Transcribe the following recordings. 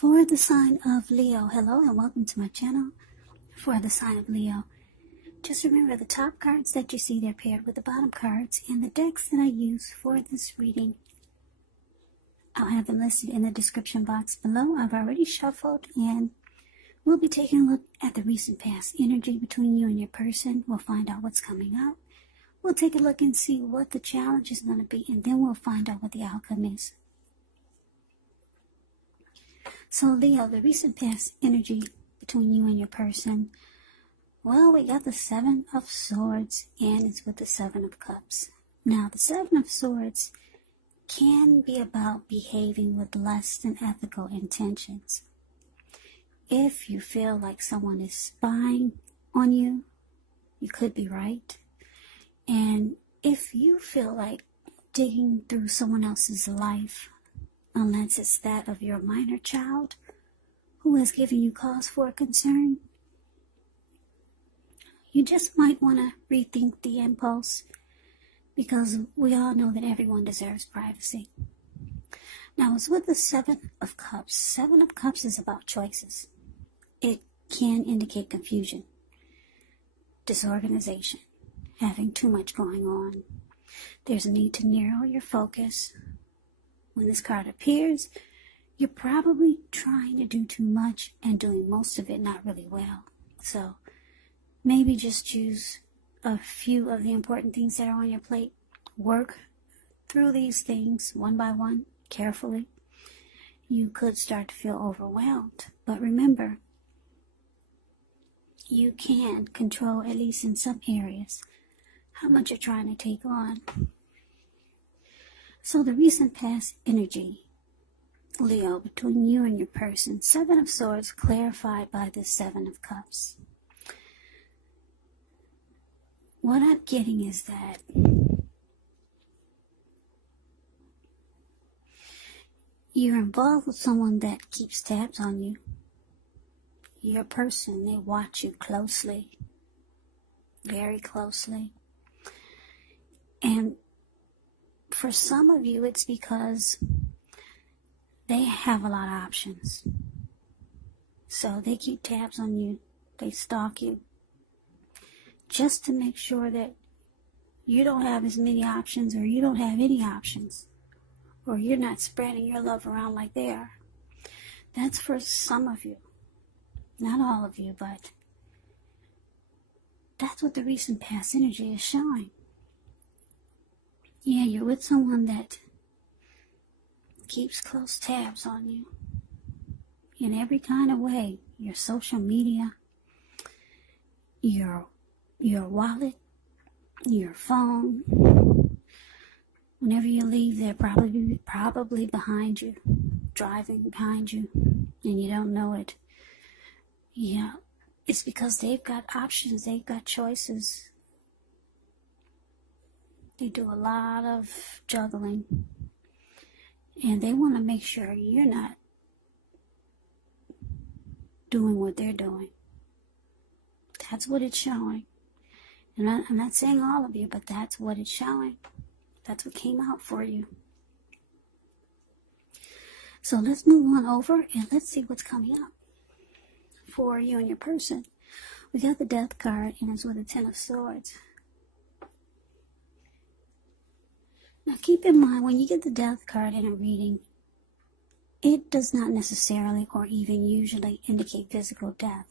For the sign of Leo, hello and welcome to my channel. For the sign of Leo, just remember the top cards that you see, they're paired with the bottom cards, and the decks that I use for this reading, I'll have them listed in the description box below. I've already shuffled, and we'll be taking a look at the recent past energy between you and your person. We'll find out what's coming up. We'll take a look and see what the challenge is going to be, and then we'll find out what the outcome is. So Leo, the recent past energy between you and your person, well, we got the Seven of Swords, and it's with the Seven of Cups. Now, the Seven of Swords can be about behaving with less than ethical intentions. If you feel like someone is spying on you, you could be right. And if you feel like digging through someone else's life, unless it's that of your minor child who has given you cause for concern, you just might want to rethink the impulse, because we all know that everyone deserves privacy. Now, it's with the Seven of Cups. Seven of Cups is about choices. It can indicate confusion, disorganization, having too much going on. There's a need to narrow your focus. When this card appears, you're probably trying to do too much and doing most of it not really well. So maybe just choose a few of the important things that are on your plate. Work through these things one by one, carefully. You could start to feel overwhelmed, but remember, you can control, at least in some areas, how much you're trying to take on. So the recent past energy, Leo, between you and your person, Seven of Swords clarified by the Seven of Cups. What I'm getting is that you're involved with someone that keeps tabs on you. Your person, they watch you closely, very closely. And for some of you, it's because they have a lot of options. So they keep tabs on you. They stalk you, just to make sure that you don't have as many options, or you don't have any options, or you're not spreading your love around like they are. That's for some of you. Not all of you, but that's what the recent past energy is showing. Yeah, you're with someone that keeps close tabs on you in every kind of way. Your social media, your wallet, your phone. Whenever you leave, they're probably behind you, driving behind you, and you don't know it. Yeah, it's because they've got options, they've got choices. They do a lot of juggling, and they want to make sure you're not doing what they're doing. That's what it's showing. And I'm not saying all of you, but that's what it's showing. That's what came out for you. So let's move on over and let's see what's coming up for you and your person. We got the Death card, and it's with the Ten of Swords. Now keep in mind, when you get the Death card in a reading, it does not necessarily or even usually indicate physical death.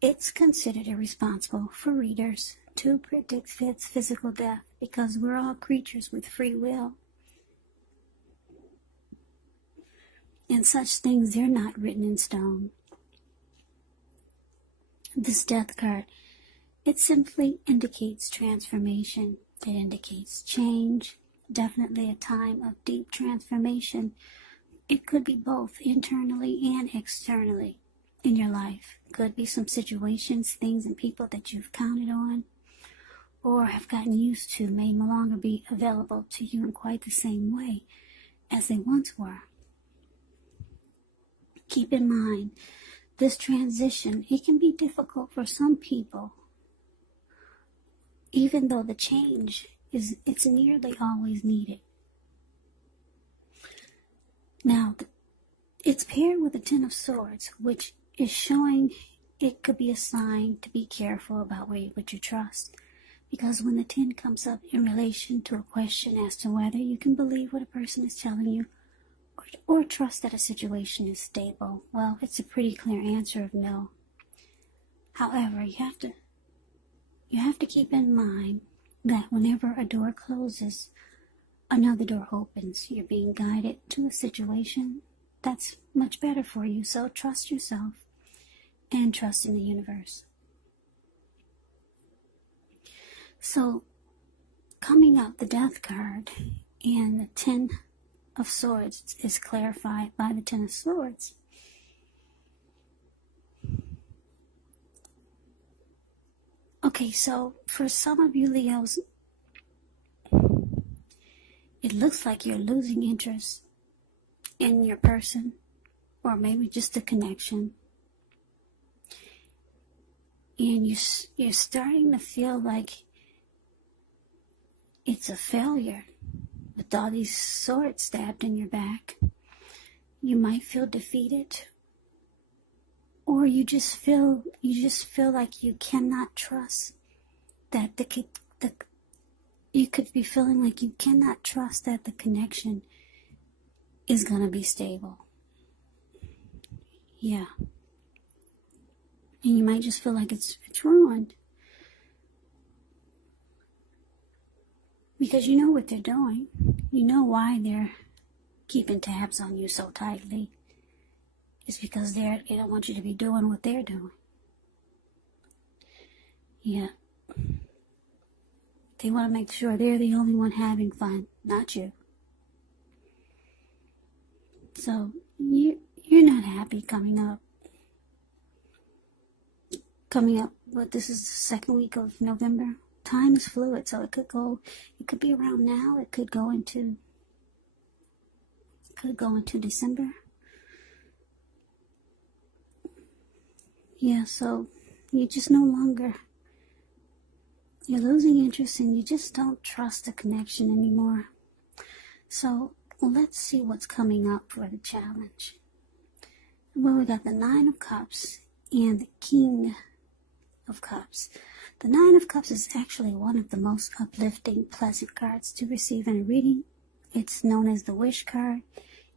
It's considered irresponsible for readers to predict physical death, because we're all creatures with free will. And such things, they're not written in stone. This Death card, it simply indicates transformation. It indicates change. Definitely a time of deep transformation. It could be both internally and externally in your life. Could be some situations, things, and people that you've counted on or have gotten used to may no longer be available to you in quite the same way as they once were. Keep in mind, this transition, it can be difficult for some people, even though the change it's nearly always needed. Now, it's paired with the Ten of Swords, which is showing it could be a sign to be careful about what you trust. Because when the 10 comes up in relation to a question as to whether you can believe what a person is telling you or trust that a situation is stable, well, it's a pretty clear answer of no. However, you have to keep in mind that whenever a door closes, another door opens. You're being guided to a situation that's much better for you. So trust yourself and trust in the universe. So coming up, the Death card and the 10 of Swords is clarified by the 10 of Swords. Okay, so for some of you Leos, it looks like you're losing interest in your person, or maybe just a connection. And you're starting to feel like it's a failure with all these swords stabbed in your back. You might feel defeated, or you just feel like you cannot trust that you could be feeling like you cannot trust that the connection is gonna be stable. Yeah. And you might just feel like it's ruined. Because you know what they're doing. You know why they're keeping tabs on you so tightly. It's because they don't want you to be doing what they're doing. Yeah. They want to make sure they're the only one having fun, not you. So you're not happy coming up. But this is the second week of November. Time is fluid, so it could be around now. It could go into December. Yeah, so you just no longer, you're losing interest and you just don't trust the connection anymore. So let's see what's coming up for the challenge. Well, we got the 9 of Cups and the King of Cups. The 9 of Cups is actually one of the most uplifting, pleasant cards to receive in a reading. It's known as the Wish card.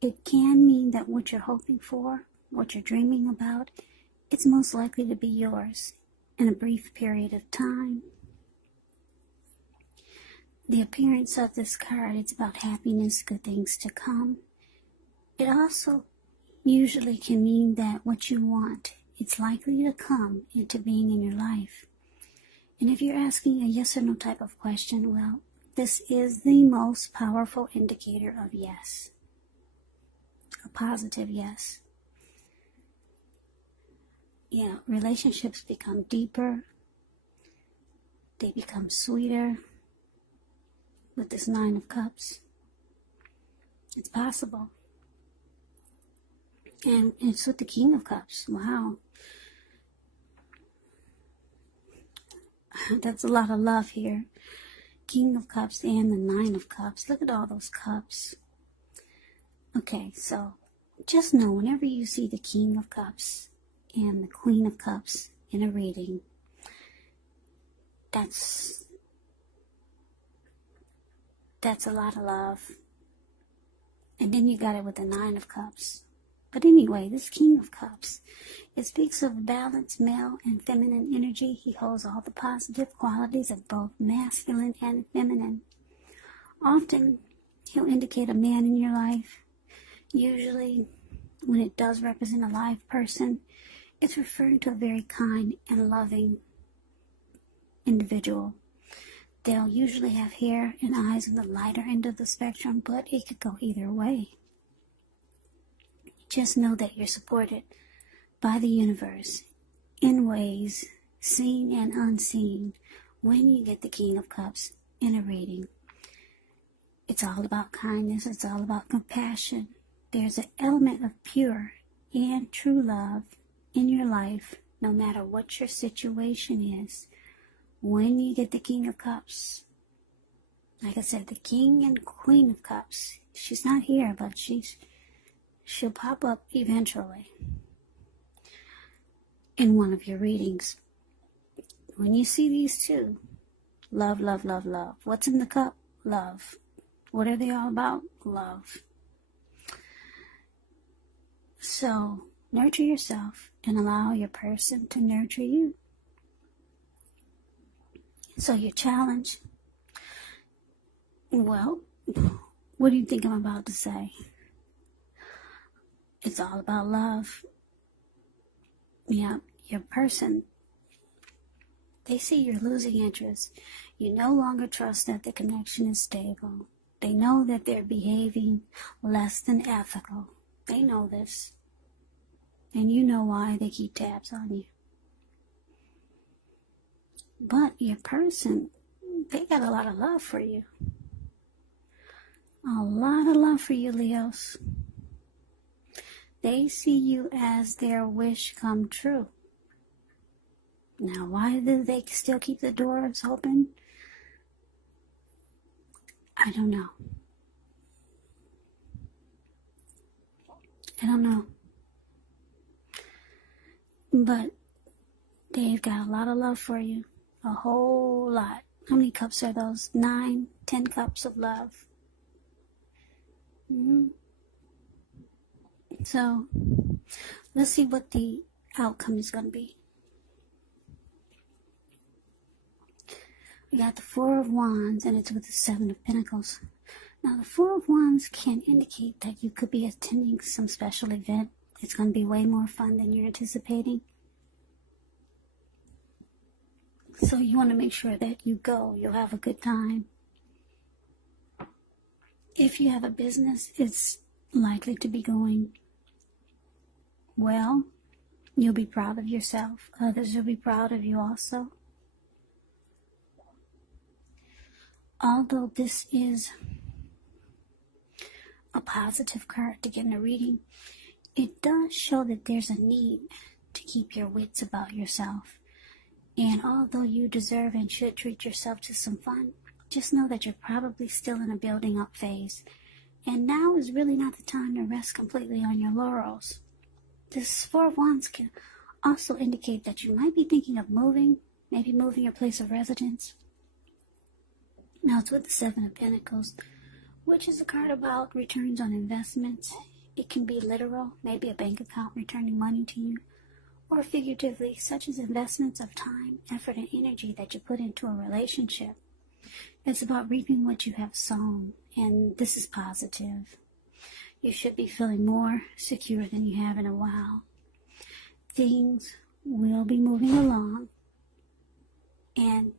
It can mean that what you're hoping for, what you're dreaming about, it's most likely to be yours in a brief period of time. The appearance of this card, it's about happiness, good things to come. It also usually can mean that what you want, it's likely to come into being in your life. And if you're asking a yes or no type of question, well, this is the most powerful indicator of yes. A positive yes. Yeah, relationships become deeper. They become sweeter with this 9 of Cups. It's possible. And it's with the King of Cups. Wow. That's a lot of love here. King of Cups and the 9 of Cups. Look at all those cups. Okay, so just know whenever you see the King of Cups and the Queen of Cups in a reading, that's a lot of love. And then you got it with the 9 of Cups. But anyway, this King of Cups, it speaks of balanced male and feminine energy. He holds all the positive qualities of both masculine and feminine. Often, he'll indicate a man in your life. Usually, when it does represent a live person, it's referring to a very kind and loving individual. They'll usually have hair and eyes on the lighter end of the spectrum, but it could go either way. Just know that you're supported by the universe in ways seen and unseen when you get the King of Cups in a reading. It's all about kindness. It's all about compassion. There's an element of pure and true love in your life, no matter what your situation is. When you get the King of Cups, like I said, the King and Queen of Cups, she's not here, but she's she'll pop up eventually in one of your readings. When you see these two, love, love, love, love. What's in the cup? Love. What are they all about? Love. So, nurture yourself and allow your person to nurture you. So your challenge, well, what do you think I'm about to say? It's all about love. Yeah, your person, they see you're losing interest. You no longer trust that the connection is stable. They know that they're behaving less than ethical. They know this. And you know why they keep tabs on you. But your person, they got a lot of love for you. A lot of love for you, Leos. They see you as their wish come true. Now, why do they still keep the doors open? I don't know. I don't know. But they've got a lot of love for you. A whole lot. How many cups are those? 9, 10 cups of love. So, let's see what the outcome is going to be. We got the Four of Wands, and it's with the Seven of Pentacles. Now, the Four of Wands can indicate that you could be attending some special event. It's going to be way more fun than you're anticipating. So you want to make sure that you go. You'll have a good time. If you have a business, it's likely to be going well. You'll be proud of yourself. Others will be proud of you also. Although this is a positive card to get in a reading, it does show that there's a need to keep your wits about yourself. And although you deserve and should treat yourself to some fun, just know that you're probably still in a building up phase. And now is really not the time to rest completely on your laurels. This Four of Wands can also indicate that you might be thinking of moving, maybe moving your place of residence. Now it's with the Seven of Pentacles, which is a card about returns on investments. It can be literal, maybe a bank account returning money to you, or figuratively, such as investments of time, effort, and energy that you put into a relationship. It's about reaping what you have sown, and this is positive. You should be feeling more secure than you have in a while. Things will be moving along, and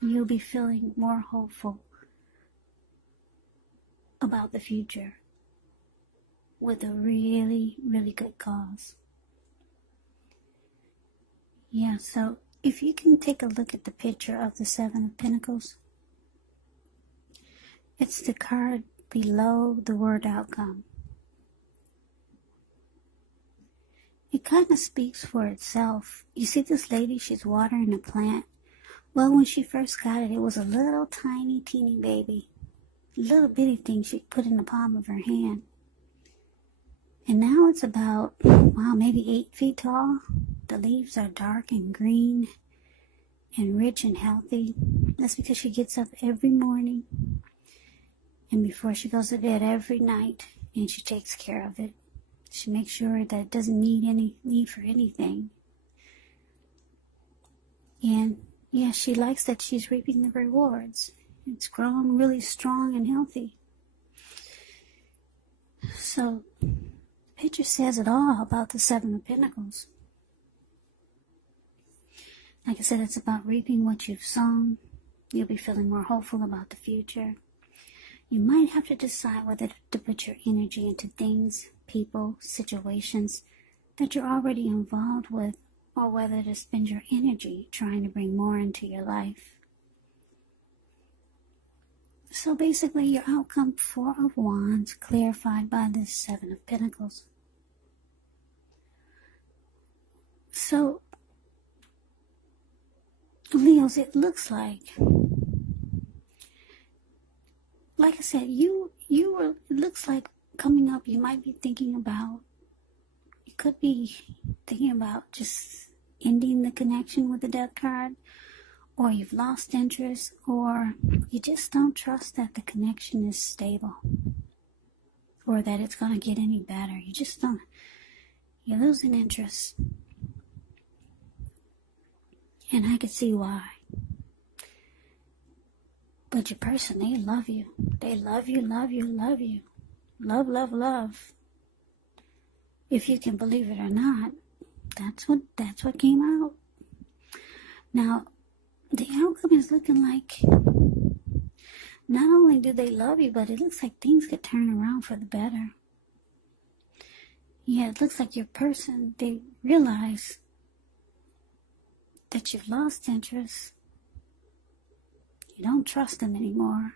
you'll be feeling more hopeful about the future with a really, really good cause. Yeah, so if you can take a look at the picture of the Seven of Pentacles, it's the card below the word outcome. It kind of speaks for itself. You see this lady, she's watering a plant. Well, when she first got it, it was a little tiny, teeny baby. Little bitty thing she put in the palm of her hand. And now it's about, wow, maybe 8 feet tall. The leaves are dark and green and rich and healthy. That's because she gets up every morning and before she goes to bed every night, and she takes care of it. She makes sure that it doesn't need any need for anything. And yeah, she likes that she's reaping the rewards. It's growing really strong and healthy. So, the picture says it all about the Seven of Pentacles. Like I said, it's about reaping what you've sown. You'll be feeling more hopeful about the future. You might have to decide whether to put your energy into things, people, situations that you're already involved with, or whether to spend your energy trying to bring more into your life. So basically, your outcome, Four of Wands, clarified by this Seven of Pentacles. So, Leos, it looks like I said, you were, it looks like coming up, you might be thinking about, you could be thinking about just ending the connection with the Death card, or you've lost interest, or you just don't trust that the connection is stable, or that it's going to get any better. You just don't, you're losing interest. And I could see why. But your person, they love you. They love you, love you, love you. Love, love, love. If you can believe it or not, that's what came out. Now, the outcome is looking like not only do they love you, but it looks like things could turn around for the better. Yeah, it looks like your person, they realize that you've lost interest. You don't trust them anymore.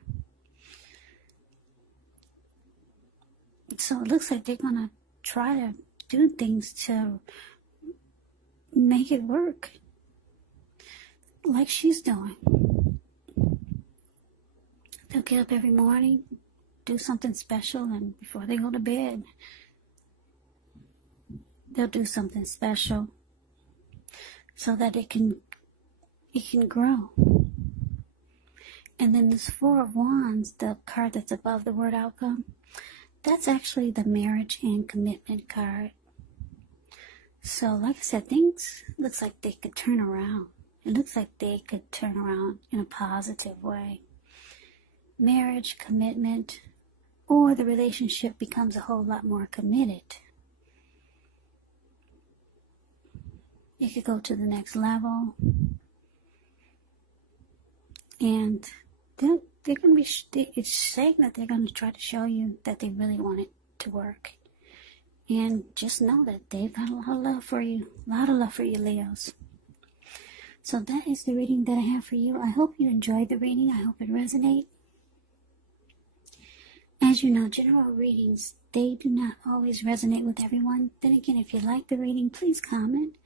So it looks like they're going to try to do things to make it work. Like she's doing. They'll get up every morning, do something special, and before they go to bed, they'll do something special so that it can grow. And then this Four of Wands, the card that's above the word outcome, that's actually the marriage and commitment card. So, like I said, things looks like they could turn around. It looks like they could turn around in a positive way. Marriage, commitment, or the relationship becomes a whole lot more committed. It could go to the next level. And they're going to be, it's saying that they're going to try to show you that they really want it to work. And just know that they've got a lot of love for you. A lot of love for you, Leos. So that is the reading that I have for you. I hope you enjoyed the reading. I hope it resonates. As you know, general readings, they do not always resonate with everyone. Then again, if you like the reading, please comment,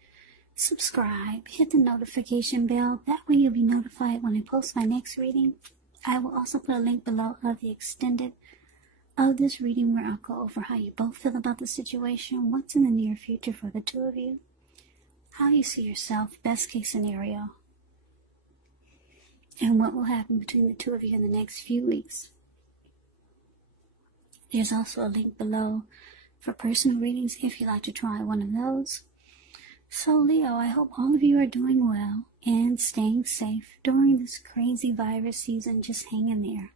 subscribe, hit the notification bell. That way you'll be notified when I post my next reading. I will also put a link below of the extended of this reading where I'll go over how you both feel about the situation, what's in the near future for the two of you, how you see yourself, best case scenario, and what will happen between the two of you in the next few weeks. There's also a link below for personal readings if you'd like to try one of those. So Leo, I hope all of you are doing well and staying safe during this crazy virus season. Just hang in there.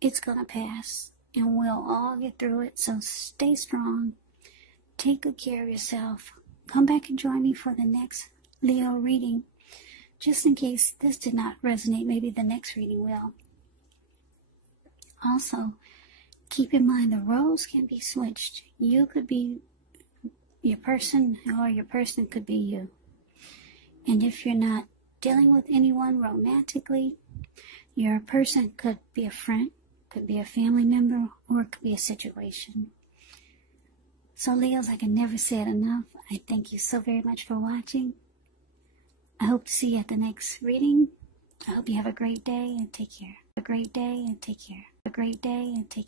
It's gonna pass and we'll all get through it. So stay strong. Take good care of yourself. Come back and join me for the next Leo reading. Just in case this did not resonate, maybe the next reading will. Also, keep in mind the roles can be switched. You could be your person, or your person could be you. And if you're not dealing with anyone romantically, your person could be a friend, could be a family member, or it could be a situation. So Leos, I can never say it enough. I thank you so very much for watching. I hope to see you at the next reading. I hope you have a great day and take care. A great day and take care. A great day and take care.